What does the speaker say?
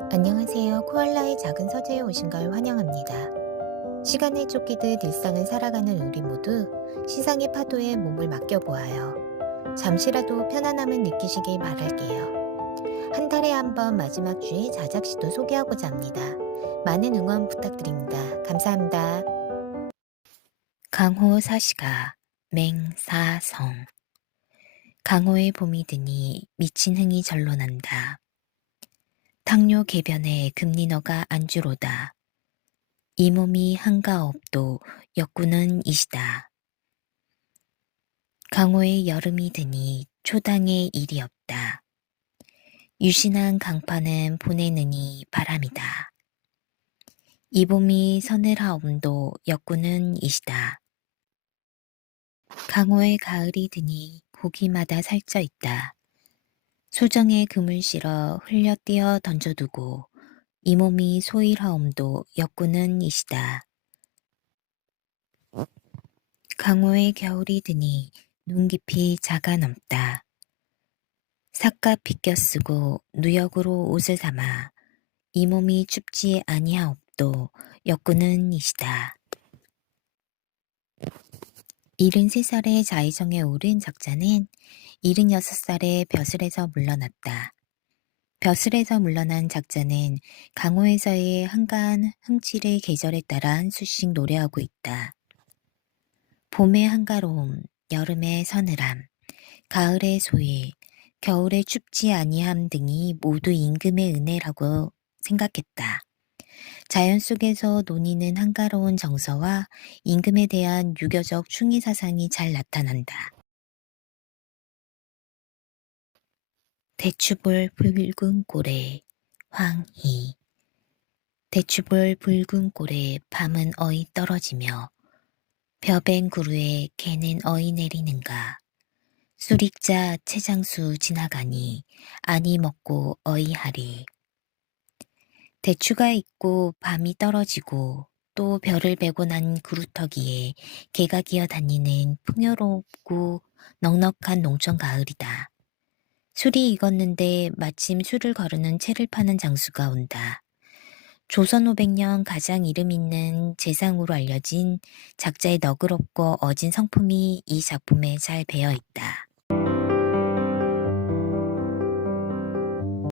안녕하세요. 코알라의 작은 서재에 오신 걸 환영합니다. 시간에 쫓기듯 일상을 살아가는 우리 모두 시상의 파도에 몸을 맡겨보아요. 잠시라도 편안함을 느끼시길 바랄게요. 한 달에 한 번 마지막 주에 자작시도 소개하고자 합니다. 많은 응원 부탁드립니다. 감사합니다. 강호 사시가 맹사성 강호의 봄이 드니 미친 흥이 절로 난다. 당뇨 개변에 금리너가 안주로다. 이 몸이 한가없도 역구는 이시다. 강호의 여름이 드니 초당에 일이 없다. 유신한 강파는 보내느니 바람이다. 이 봄이 서늘하옴도 역구는 이시다. 강호의 가을이 드니 고기마다 살쪄 있다. 소정에 금을 실어 흘려 띄어 던져두고 이 몸이 소일하옴도 역구는 이시다. 강호의 겨울이 드니 눈 깊이 자가 넘다. 삿갓 비껴 쓰고 누역으로 옷을 삼아 이 몸이 춥지 아니하옵도 역구는 이시다. 73살의 자의정에 오른 작자는 76살에 벼슬에서 물러났다. 벼슬에서 물러난 작자는 강호에서의 한가한 흥칠의 계절에 따라 한 수씩 노래하고 있다. 봄의 한가로움, 여름의 서늘함, 가을의 소일, 겨울의 춥지 아니함 등이 모두 임금의 은혜라고 생각했다. 자연 속에서 논의는 한가로운 정서와 임금에 대한 유교적 충의 사상이 잘 나타난다. 대추볼 붉은 꼴에 황희 대추볼 붉은 꼴에 밤은 어이 떨어지며 벼뱅 구루에 개는 어이 내리는가. 수릭자 채장수 지나가니 아니 먹고 어이하리 대추가 있고 밤이 떨어지고 또 별을 베고 난 구루터기에 개가 기어 다니는 풍요롭고 넉넉한 농촌 가을이다. 술이 익었는데 마침 술을 거르는 채를 파는 장수가 온다. 조선 500년 가장 이름 있는 재상으로 알려진 작자의 너그럽고 어진 성품이 이 작품에 잘 배어 있다.